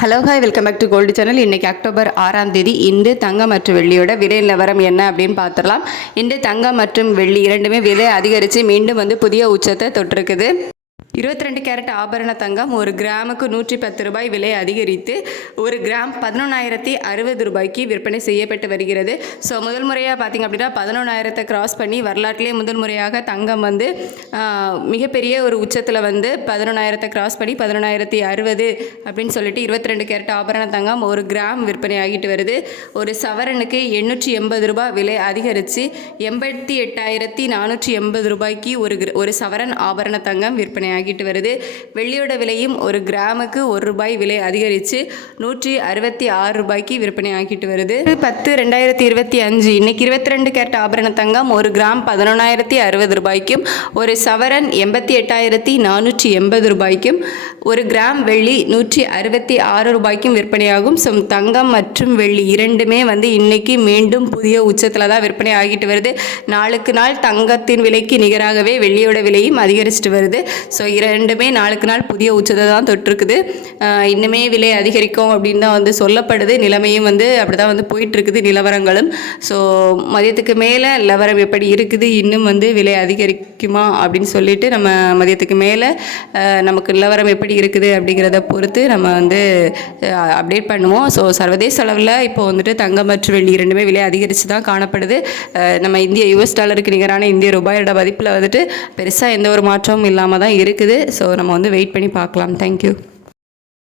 Hello hi welcome back to gold channel. இன்றைக்கி October 6ஆம் தேதி. இன்று தங்கம் மற்றும் வெள்ளியோட விலை நிலவரம் என்ன அப்படின்னு பார்த்துடலாம். இன்று தங்கம் மற்றும் வெள்ளி இரண்டுமே விலை அதிகரித்து மீண்டும் புதிய உச்சத்தை தொட்டிருக்குது. 22 கேரட் ஆபரண தங்கம் ஒரு கிராமுக்கு 110 ரூபாய் விலை அதிகரித்து ஒரு கிராம் 11,060 ரூபாய்க்கு விற்பனை செய்யப்பட்டு வருகிறது. ஸோ முதல் முறையாக பார்த்திங்க அப்படின்னா 11,000 கிராஸ் பண்ணி வரலாற்றிலே முதல் முறையாக தங்கம் மிகப்பெரிய ஒரு உச்சத்தில் 11,000 கிராஸ் பண்ணி 11,060 அப்படின்னு சொல்லிட்டு 22 கேரட் ஆபரண தங்கம் ஒரு கிராம் விற்பனை ஆகிட்டு வருது. ஒரு சவரனுக்கு 880 ரூபாய் விலை அதிகரித்து 88,480 ரூபாய்க்கு ஒரு சவரன் ஆபரண தங்கம் விற்பனை ஆகிட்டு வருது. வெள்ளியோட விலையும் ஒரு கிராமுக்கு 1 ரூபாய் விலை அதிகரித்து 166 ரூபாய்க்கு விற்பனை ஆகிட்டு வருது. 10/2025 இன்னைக்கு 22 கேரட் ஆபரண தங்கம் ஒரு கிராம் 11,060 ரூபாய்க்கும் ஒரு சவரன் 88,480 ரூபாய்க்கும் ஒரு கிராம் வெள்ளி 166 ரூபாய்க்கும் விற்பனையாகும். ஸோ தங்கம் மற்றும் வெள்ளி இரண்டுமே இன்னைக்கு மீண்டும் புதிய உச்சத்தில் தான் விற்பனை ஆகிட்டு வருது. நாளுக்கு நாள் தங்கத்தின் விலைக்கு நிகராகவே வெள்ளியோட விலையும் அதிகரிச்சுட்டு வருது. ஸோ இரண்டுமே நாளுக்கு நாள் புதிய உச்சத்தை தான் தொட்டிருக்குது. இன்னுமே விலை அதிகரிக்கும் அப்படின்னு தான் சொல்லப்படுது. நிலைமையும் அப்படி தான் போயிட்டுருக்குது நிலவரங்களும். ஸோ மதியத்துக்கு மேலே நிலவரம் எப்படி இருக்குது, இன்னும் விலை அதிகரிக்குமா அப்படின்னு சொல்லிட்டு நம்ம மதியத்துக்கு மேலே நமக்கு நிலவரம் எப்படி இருக்குது அப்படிங்கிறத பொறுத்து நம்ம அப்டேட் பண்ணுவோம். ஸோ சர்வதேச அளவில் இப்போ தங்கம் மற்றும் வெள்ளி இரண்டுமே விலை அதிகரித்து தான் காணப்படுது. நம்ம இந்திய US டாலருக்கு நிகரான இந்திய ரூபாயோட மதிப்பில் பெருசாக எந்த ஒரு மாற்றமும் இல்லாமல் தான் இருக்குது. ஸோ நம்ம வெயிட் பண்ணி பார்க்கலாம். தேங்க்யூ.